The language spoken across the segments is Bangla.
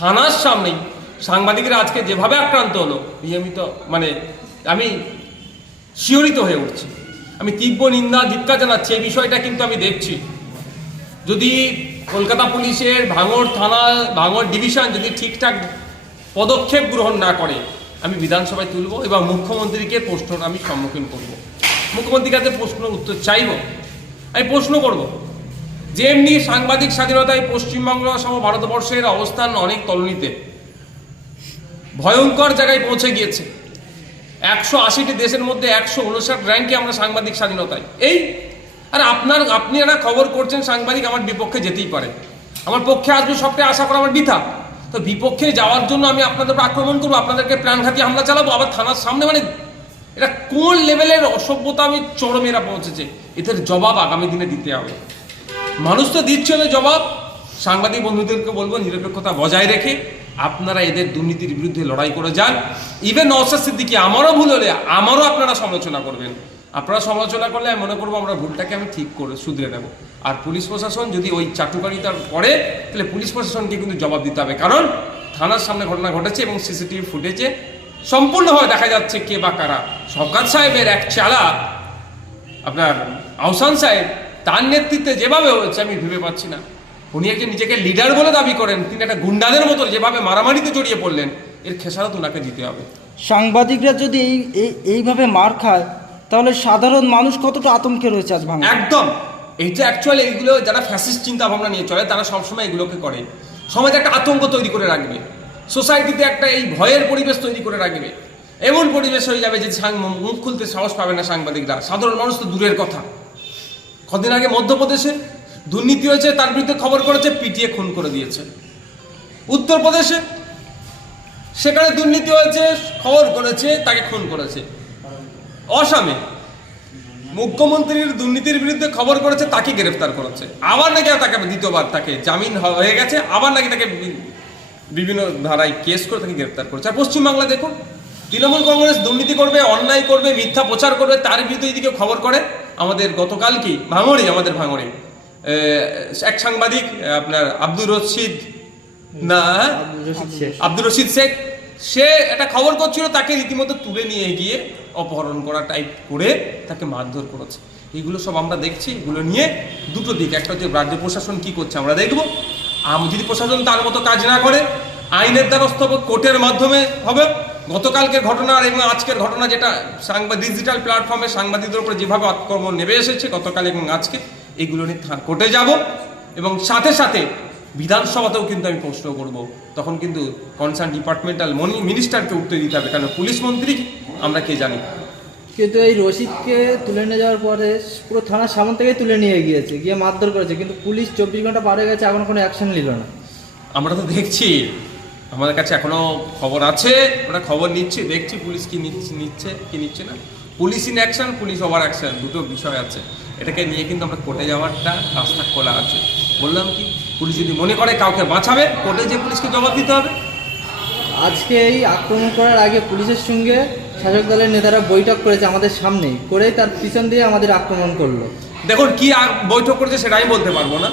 থানার সামনেই সাংবাদিকরা আজকে যেভাবে আক্রান্ত হলো, নিয়মিত মানে আমি শিহরিত হয়ে উঠছি। আমি তীব্র নিন্দা, ধিক্কার জানাচ্ছি, এই বিষয়টা কিন্তু আমি দেখছি। যদি কলকাতা পুলিশের ভাঙর থানা ভাঙর ডিভিশন যদি ঠিকঠাক পদক্ষেপ গ্রহণ না করে, আমি বিধানসভায় তুলব এবং মুখ্যমন্ত্রীকে প্রশ্ন আমি সম্মুখীন করব। মুখ্যমন্ত্রীর কাছে প্রশ্ন উত্তর চাইব। আমি প্রশ্ন করব যে এমনি সাংবাদিক স্বাধীনতায় পশ্চিমবঙ্গ সহ ভারতবর্ষের অবস্থান অনেক তলনিতে। ভয়ঙ্কর জায়গায় পৌঁছে গিয়েছে। একশো আশিটি দেশের মধ্যে একশো উনষাট র্যাঙ্কে আমরা সাংবাদিক স্বাধীনতায়। এই, আর আপনার, আপনি একটা খবর করছেন, সাংবাদিক আমার বিপক্ষে যেতেই পারে। আমার পক্ষে আসবে সবটাই আশা করা আমার বৃথা। তো বিপক্ষে যাওয়ার জন্য আমি আপনাদের উপর আক্রমণ করব, আপনাদেরকে প্রাণঘাতী হামলা চালাবো, আবার থানার সামনে মানে এটা কোন লেভেলের অসভ্যতা আমি চরমেরা পৌঁছেছে? এদের জবাব আগামী দিনে দিতে হবে। মানুষ তো দিচ্ছে না জবাব। সাংবাদিক বন্ধুদেরকে বলব, নিরপেক্ষতা বজায় রেখে আপনারা এদের দুর্নীতির বিরুদ্ধে লড়াই করে যান। ইভেন নওসাদ সিদ্দিকি, আমারও ভুল হলে আমারও আপনারা সমালোচনা করবেন। আপনারা সমালোচনা করলে আমি মনে করব আমরা ভুলটাকে আমি ঠিক করে শুধরে নেব। আর পুলিশ প্রশাসন যদি ওই চাটুকারিতার করে তাহলে পুলিশ প্রশাসনকে কিন্তু জবাব দিতে হবে। কারণ থানার সামনে ঘটনা ঘটেছে এবং সিসিটিভি ফুটেজে সম্পূর্ণভাবে দেখা যাচ্ছে কে বা কারা। সরকার সাহেবের এক চালা, আপনার আহসান সাহেব তার নেতৃত্বে যেভাবে হয়েছে আমি ভেবে পাচ্ছি না। উনি একজন নিজেকে লিডার বলে দাবি করেন তিনি একটা গুন্ডাদের মতো যেভাবে মারামারিতে জড়িয়ে পড়লেন এর খেসারত ওনাকে দিতে হবে। সাংবাদিকরা যদি এই এই- এইভাবে মার খায় তাহলে সাধারণ মানুষ কতটা আতঙ্কে রয়েছে আজ ভাঙা একদম। এইটা অ্যাকচুয়ালি এইগুলো যারা ফ্যাসিস্ট চিন্তা ভাবনা নিয়ে চলে তারা সবসময় এগুলোকে করে। সমাজে একটা আতঙ্ক তৈরি করে রাখবে। সোসাইটিতে একটা এই ভয়ের পরিবেশ তৈরি করে রাখবে। এমন পরিবেশ হয়ে যাবে যে মুখ খুলতে সাহস পাবে না সাংবাদিকরা। সাধারণ মানুষ তো দূরের কথা। কদিন আগে মধ্যপ্রদেশে দুর্নীতি হয়েছে, তার বিরুদ্ধে খবর করেছে, পিটিয়ে খুন করে দিয়েছে। উত্তরপ্রদেশে সেখানে দুর্নীতি হয়েছে, খবর করেছে, তাকে খুন করেছে। অসামে মুখ্যমন্ত্রীর দুর্নীতির বিরুদ্ধে খবর করেছে, তাকে গ্রেফতার করেছে। আবার নাকি তাকে, দ্বিতীয়বার তাকে জামিন হয়ে গেছে, আবার নাকি তাকে বিভিন্ন ধারায় কেস করে তাকে গ্রেফতার করেছে। আর পশ্চিমবাংলা দেখুন, তৃণমূল কংগ্রেস দুর্নীতি করবে, অন্যায় করবে, মিথ্যা প্রচার করবে, তার বিরুদ্ধে এদিকে খবর করে আমাদের গতকাল কি? ভাঙড়ি আমাদের ভাঙড়ি। এক সাংবাদিক আপনার আব্দুর রশিদ না? আব্দুর রশিদ শেখ। সে একটা খবর করছিল তাকে রীতিমতো তুলে নিয়ে গিয়ে অপহরণ করা টাইপ করে তাকে মারধর করেছে। এগুলো সব আমরা দেখছি এগুলো নিয়ে দুটো দিক। একটা হচ্ছে রাজ্য প্রশাসন কি করছে আমরা দেখব। আম যদি প্রশাসন তার মতো কাজ না করে আইনের দ্বারস্থ কোর্টের মাধ্যমে হবে। গতকালকের ঘটনা আর এবং আজকের ঘটনা যেটা সাংবাদ ডিজিটাল প্ল্যাটফর্মে সাংবাদিকদের উপরে যেভাবে আক্রমণ নেমে এসেছে গতকাল এবং আজকে এগুলো নিয়ে কোর্টে যাব এবং সাথে সাথে বিধানসভাতেও কিন্তু আমি প্রশ্ন করব। তখন কিন্তু কনসার্ন ডিপার্টমেন্টাল মনি মিনিস্টারকে উত্তর দিতে হবে কারণ পুলিশ মন্ত্রী আমরা কে জানি কিন্তু এই রশিদকে তুলে নিয়ে যাওয়ার পরে পুরো থানার সামন থেকেই তুলে নিয়ে গিয়েছে গিয়ে মারধর করেছে কিন্তু পুলিশ চব্বিশ ঘণ্টা পার হয়ে গেছে এখন কোনো অ্যাকশন নিল না। আমরা তো দেখছি। আমাদের কাছে এখনও খবর আছে আমরা খবর নিচ্ছি দেখছি পুলিশ কি নিচ্ছে নিচ্ছে কি নিচ্ছে না। Police in action police over action দুটো বিষয় আছে। এটাকে নিয়ে কিন্তু আমরা কোর্টে যাওয়ারটা রাস্তা খোলা আছে। বললাম কি পুলিশ যদি মনে করে কাউকে বাঁচাবে কোর্টে যে পুলিশকে জবাব দিতে হবে। আজকে এই আক্রমণ করার আগে পুলিশের সঙ্গে শাসক দলের নেতারা বৈঠক করেছে আমাদের সামনেই করেই তার পিছন দিয়ে আমাদের আক্রমণ করল। দেখুন কি বৈঠক করেছে সেটা আমি বলতে পারব না।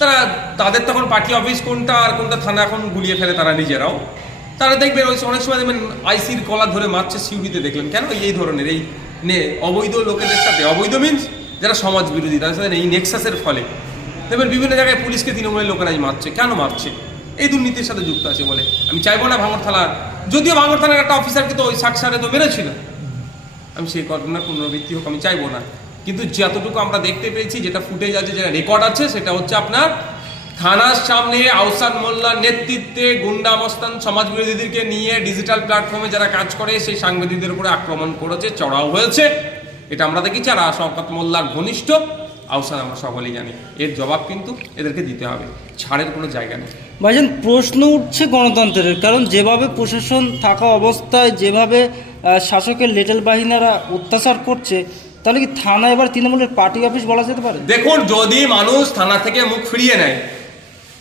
তারা, তাদের তখন পার্টি অফিস কোনটা আর কোনটা থানা এখন গুলিয়ে ফেলে তারা নিজেরাও। তারা দেখবেন ওই অনেক সময় দেখবেন আইসির কলার ধরে মারছে সিউড়িতে দেখলেন। কেন এই ধরনের? এই নে, অবৈধ লোকেদের সাথে। অবৈধ মিনস যারা সমাজ বিরোধী, তাদের সাথে এই নেক্সাসের ফলে। দেখবেন বিভিন্ন জায়গায় পুলিশকে তৃণমূলের লোকেরাই মারছে। কেন মারছে? এই দুর্নীতির সাথে যুক্ত আছে বলে। আমি চাইব না ভাঙর থানার যদিও ভাঙর থানার একটা অফিসারকে তো ওই সাকসারে তো মেরেছিল। আমি সেই ঘটনার পুনরাবৃত্তি হোক, আমি চাইব না। কিন্তু যতটুকু আমরা দেখতে পেয়েছি, যেটা ফুটেজ আছে, যেটা রেকর্ড আছে, সেটা হচ্ছে আপনার থানার সামনে আউসাদ মোল্লার নেতৃত্বে গুন্ডা মস্তান সমাজ বিরোধীদেরকে নিয়ে ডিজিটাল প্ল্যাটফর্মে যারা কাজ করে, সেই সাংবাদিকদের উপরে আক্রমণ করেছে, চড়াও হয়েছে। এটা আমরা দেখেছি, আর শওকত মোল্লার ঘনিষ্ঠ আউসান আমরা সকলেই জানি। এর জবাব কিন্তু এদেরকে দিতে হবে। ছাড়ের কোনো জায়গা নেই। ভাইজান, প্রশ্ন উঠছে গণতন্ত্রের, কারণ যেভাবে প্রশাসন থাকা অবস্থায়, যেভাবে শাসকের লেটেল বাহিনীরা অত্যাচার করছে তাহলে কি থানা এবার তৃণমূলের পার্টি অফিস বলা যেতে পারে? দেখুন, যদি মানুষ থানা থেকে মুখ ফিরিয়ে নেয়,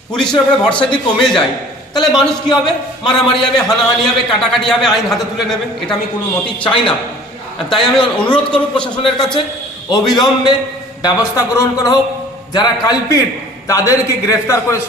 পুলিশের উপরে ভরসা দিয়ে কমে যায়, তাহলে মানুষ কি হবে? মারামারি হবে, হানাহানি হবে, কাটাকাটি হবে, আইন হাতে তুলে নেবে। এটা আমি কোনো মতেই চাই না। তাই আমি অনুরোধ করব প্রশাসনের কাছে, অবিলম্বে ব্যবস্থা গ্রহণ করা হোক। যারা কালপিট তাদেরকে গ্রেফতার করে